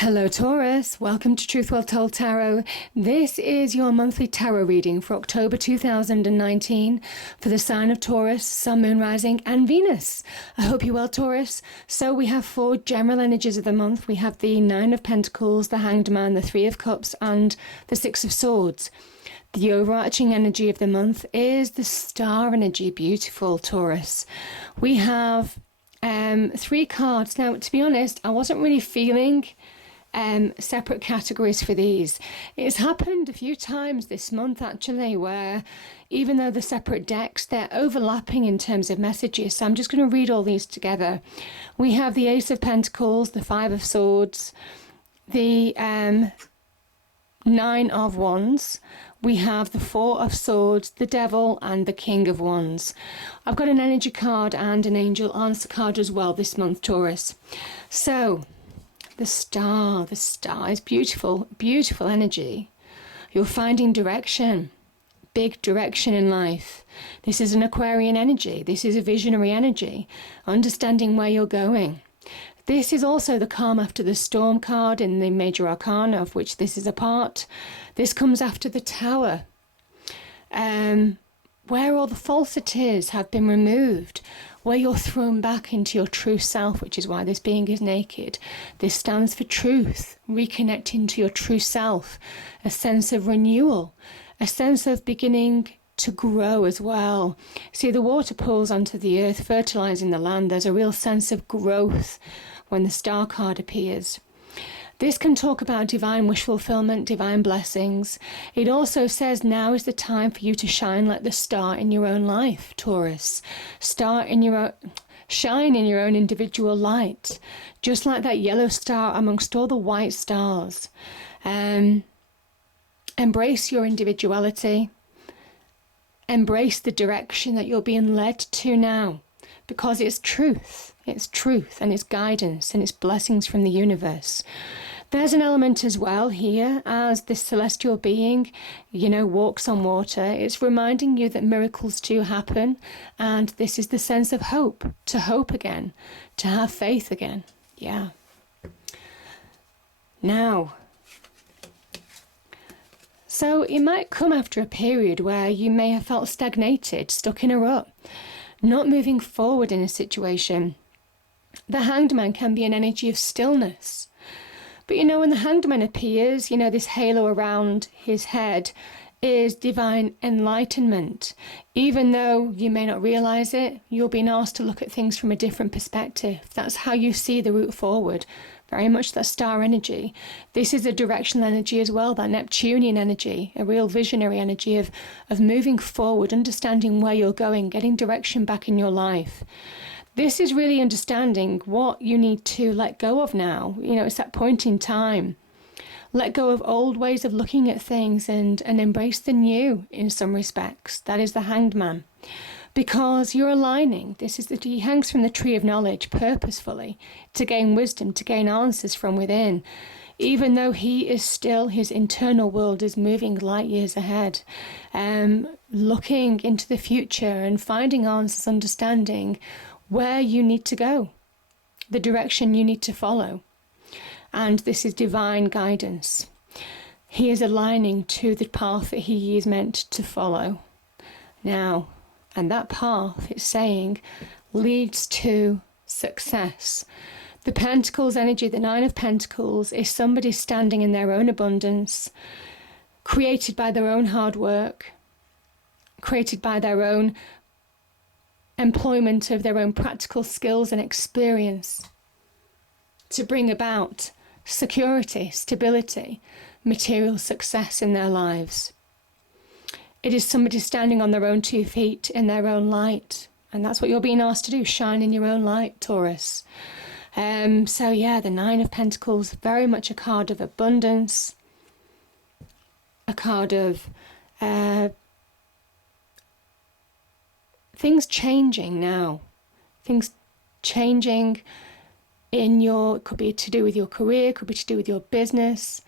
Hello Taurus, welcome to Truth Well Told Tarot. This is your monthly tarot reading for October 2019 for the sign of Taurus, Sun, Moon, Rising and Venus. I hope you're well, Taurus. So we have four general energies of the month. We have the Nine of Pentacles, the Hanged Man, the Three of Cups and the Six of Swords. The overarching energy of the month is the star energy. Beautiful, Taurus. We have three cards. Now, to be honest, I wasn't really feeling separate categories for these. It's happened a few times this month actually, where even though they're separate decks, they're overlapping in terms of messages. So I'm just going to read all these together. We have the Ace of Pentacles, the Five of Swords, the Nine of Wands. We have the Four of Swords, the Devil and the King of Wands. I've got an energy card and an angel answer card as well this month, Taurus. So the star is beautiful, beautiful energy. You're finding direction, big direction in life. This is an Aquarian energy. This is a visionary energy, understanding where you're going. This is also the calm after the storm card in the major arcana, of which this is a part. This comes after the Tower, where all the falsities have been removed, where you're thrown back into your true self, which is why this being is naked. This stands for truth, reconnecting to your true self, a sense of renewal, a sense of beginning to grow as well. See, the water pulls onto the earth, fertilizing the land. There's a real sense of growth when the star card appears. This can talk about divine wish fulfillment, divine blessings. It also says now is the time for you to shine like the star in your own life, Taurus. Shine in your own individual light, just like that yellow star amongst all the white stars. Embrace your individuality. Embrace the direction that you're being led to now, because it's truth. It's truth and it's guidance and it's blessings from the universe. There's an element as well here as this celestial being, walks on water. It's reminding you that miracles do happen, and this is the sense of hope, to hope again, to have faith again. Yeah. Now, so it might come after a period where you may have felt stagnated, stuck in a rut, not moving forward in a situation. The Hanged Man can be an energy of stillness. But when the Hanged Man appears, this halo around his head is divine enlightenment. Even though you may not realize it, you're being asked to look at things from a different perspective. That's how you see the route forward. Very much that star energy. This is a directional energy as well, that Neptunian energy, a real visionary energy of moving forward, understanding where you're going, getting direction back in your life. This is really understanding what you need to let go of now. It's that point in time. Let go of old ways of looking at things and embrace the new in some respects. That is the Hanged Man. Because you're aligning. He hangs from the tree of knowledge purposefully to gain wisdom, to gain answers from within. Even though he is still, his internal world is moving light years ahead. Looking into the future and finding answers, understanding where you need to go, the direction you need to follow. And this is divine guidance. He is aligning to the path that he is meant to follow. Now, and that path, it's saying, leads to success. The Pentacles energy, the Nine of Pentacles, is somebody standing in their own abundance, created by their own hard work, created by their own employment of their own practical skills and experience to bring about security, stability, material success in their lives. It is somebody standing on their own 2 feet in their own light, and that's what you're being asked to do, shine in your own light, Taurus. The Nine of Pentacles, very much a card of abundance, a card of things changing now, things changing it could be to do with your career, could be to do with your business,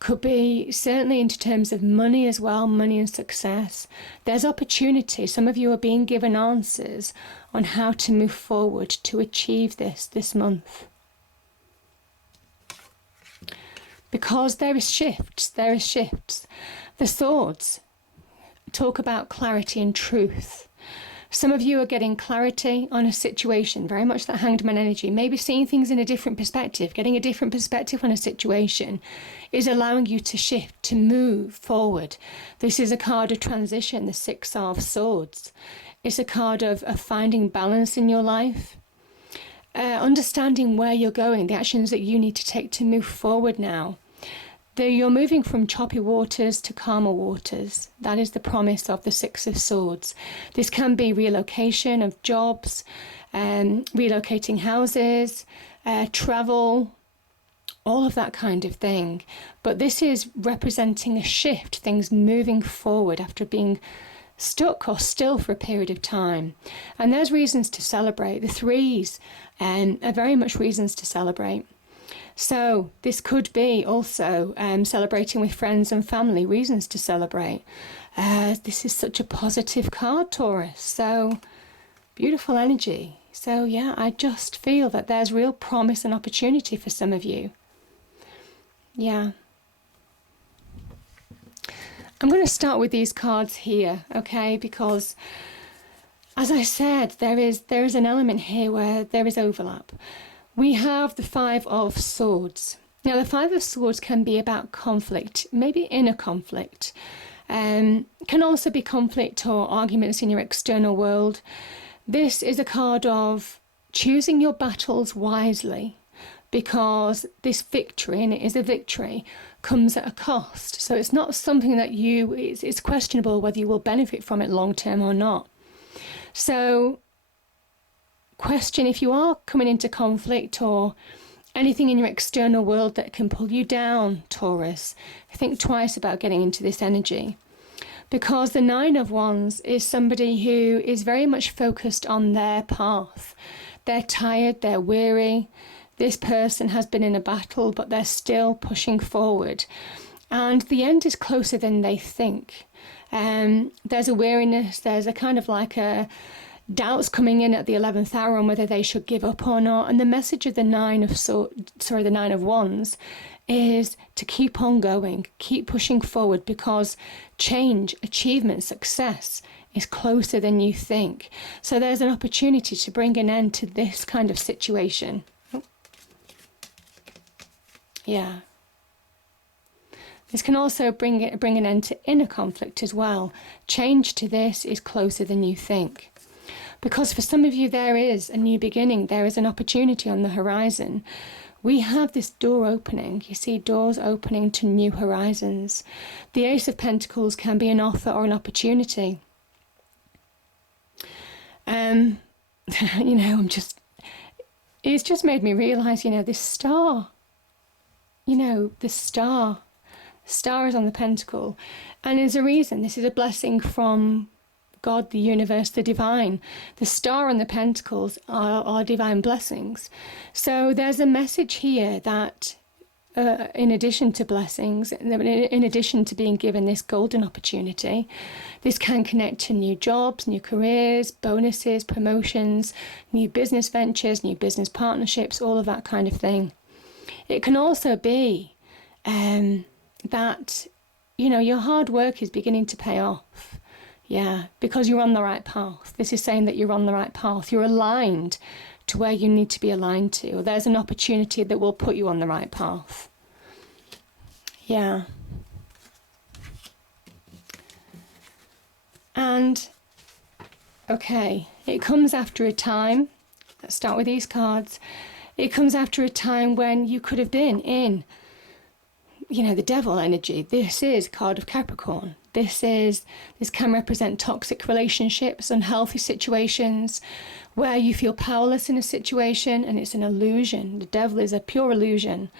could be certainly in terms of money as well, money and success. There's opportunity. Some of you are being given answers on how to move forward to achieve this month. because there is shifts. The swords talk about clarity and truth. Some of you are getting clarity on a situation, very much that Hanged Man energy, maybe seeing things in a different perspective. Getting a different perspective on a situation is allowing you to shift, to move forward. This is a card of transition, the Six of Swords. It's a card of finding balance in your life, understanding where you're going, the actions that you need to take to move forward now. You're moving from choppy waters to calmer waters. That is the promise of the Six of Swords. This can be relocation of jobs, relocating houses, travel, all of that kind of thing. But this is representing a shift, things moving forward after being stuck or still for a period of time. And there's reasons to celebrate. The threes are very much reasons to celebrate. So this could be also celebrating with friends and family, reasons to celebrate. This is such a positive card, Taurus. So beautiful energy. So yeah, I just feel that there's real promise and opportunity for some of you. Yeah. I'm going to start with these cards here, okay? Because as I said, there is an element here where there is overlap. We have the Five of Swords. Now, the Five of Swords can be about conflict, maybe inner conflict. Can also be conflict or arguments in your external world. This is a card of choosing your battles wisely, because this victory, and it is a victory, comes at a cost. So it's not something that it's questionable whether you will benefit from it long term or not. So question if you are coming into conflict or anything in your external world that can pull you down, Taurus. Think twice about getting into this energy, because the Nine of Wands is somebody who is very much focused on their path. They're tired, they're weary. This person has been in a battle, but they're still pushing forward, and the end is closer than they think. There's a weariness, there's a kind of like a doubts coming in at the 11th hour on whether they should give up or not. And the message of the Nine of Wands is to keep on going, keep pushing forward, because change, achievement, success is closer than you think. So there's an opportunity to bring an end to this kind of situation. Yeah. This can also bring an end to inner conflict as well. Change to this is closer than you think. Because for some of you, there is a new beginning. There is an opportunity on the horizon. We have this door opening. You see doors opening to new horizons. The Ace of Pentacles can be an offer or an opportunity. It's just made me realise, this star. The star. The star is on the pentacle. And there's a reason. This is a blessing from God, the universe, the divine. The star and the pentacles are divine blessings. So there's a message here that in addition to blessings, in addition to being given this golden opportunity, this can connect to new jobs, new careers, bonuses, promotions, new business ventures, new business partnerships, all of that kind of thing. It can also be that, your hard work is beginning to pay off. Yeah, because you're on the right path. This is saying that you're on the right path. You're aligned to where you need to be aligned to. There's an opportunity that will put you on the right path. Yeah. And, okay, it comes after a time. Let's start with these cards. It comes after a time when you could have been in, the devil energy. This is card of Capricorn. This can represent toxic relationships, unhealthy situations, where you feel powerless in a situation and it's an illusion. The devil is a pure illusion.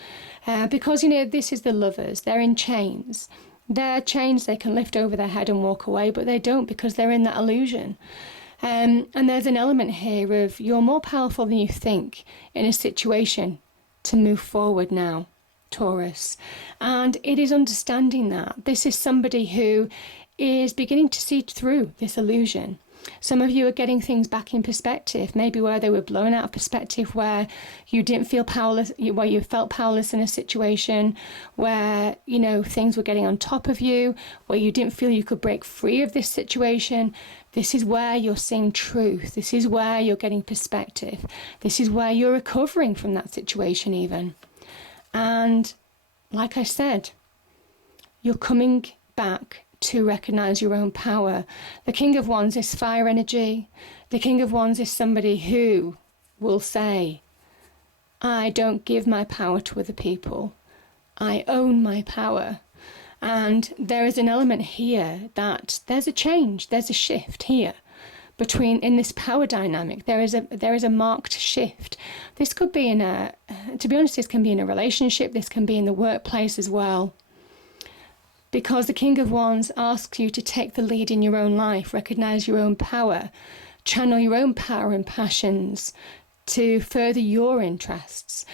Because, this is the lovers. They're in chains. They're chains they can lift over their head and walk away, but they don't, because they're in that illusion. And there's an element here of you're more powerful than you think in a situation to move forward now, Taurus. And it is understanding that. This is somebody who is beginning to see through this illusion. Some of you are getting things back in perspective, maybe where they were blown out of perspective, where you didn't feel powerless, where you felt powerless in a situation, where, you know, things were getting on top of you, where you didn't feel you could break free of this situation. This is where you're seeing truth. This is where you're getting perspective. This is where you're recovering from that situation even. And like I said, you're coming back to recognize your own power. The King of Wands is fire energy. The King of Wands is somebody who will say, I don't give my power to other people. I own my power. And there is an element here that there's a change, there's a shift here between, in this power dynamic, there is a marked shift. This could be in a, to be honest, this can be in a relationship, this can be in the workplace as well. Because the King of Wands asks you to take the lead in your own life, recognize your own power, channel your own power and passions to further your interests.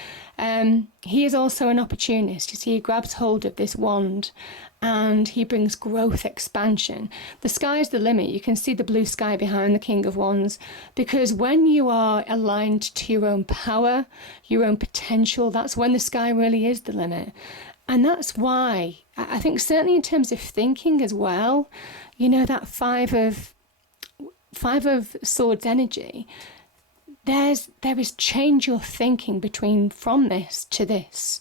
He is also an opportunist. You see, he grabs hold of this wand and he brings growth, expansion. The sky's the limit. You can see the blue sky behind the King of Wands, because when you are aligned to your own power, your own potential, that's when the sky really is the limit. And that's why I think, certainly in terms of thinking as well, you know, that five of swords energy, there is change your thinking from this to this,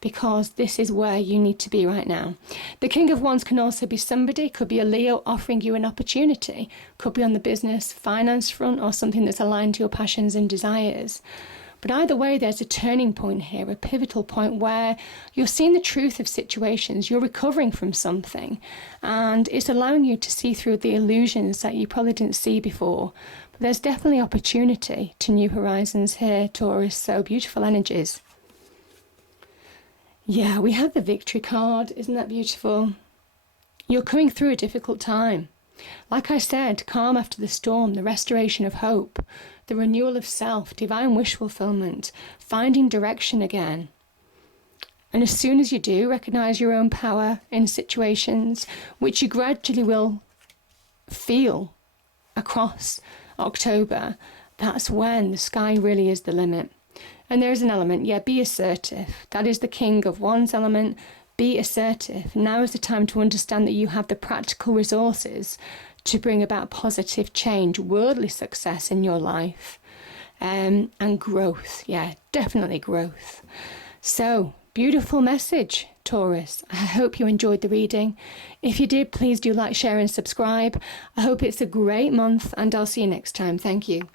because this is where you need to be right now. The King of Wands can also be somebody, could be a Leo offering you an opportunity, could be on the business, finance front, or something that's aligned to your passions and desires. But either way, there's a turning point here, a pivotal point where you're seeing the truth of situations, you're recovering from something, and it's allowing you to see through the illusions that you probably didn't see before. But there's definitely opportunity to new horizons here, Taurus, so beautiful energies. Yeah, we have the Victory card. Isn't that beautiful? You're coming through a difficult time. Like I said, calm after the storm, the restoration of hope, the renewal of self, divine wish fulfillment, finding direction again. And as soon as you do recognize your own power in situations, which you gradually will feel across October, that's when the sky really is the limit. And there is an element, be assertive. That is the King of Wands element. Be assertive. Now is the time to understand that you have the practical resources to bring about positive change, worldly success in your life, and growth. Yeah, definitely growth. So, beautiful message, Taurus. I hope you enjoyed the reading. If you did, please do like, share and subscribe. I hope it's a great month, and I'll see you next time. Thank you.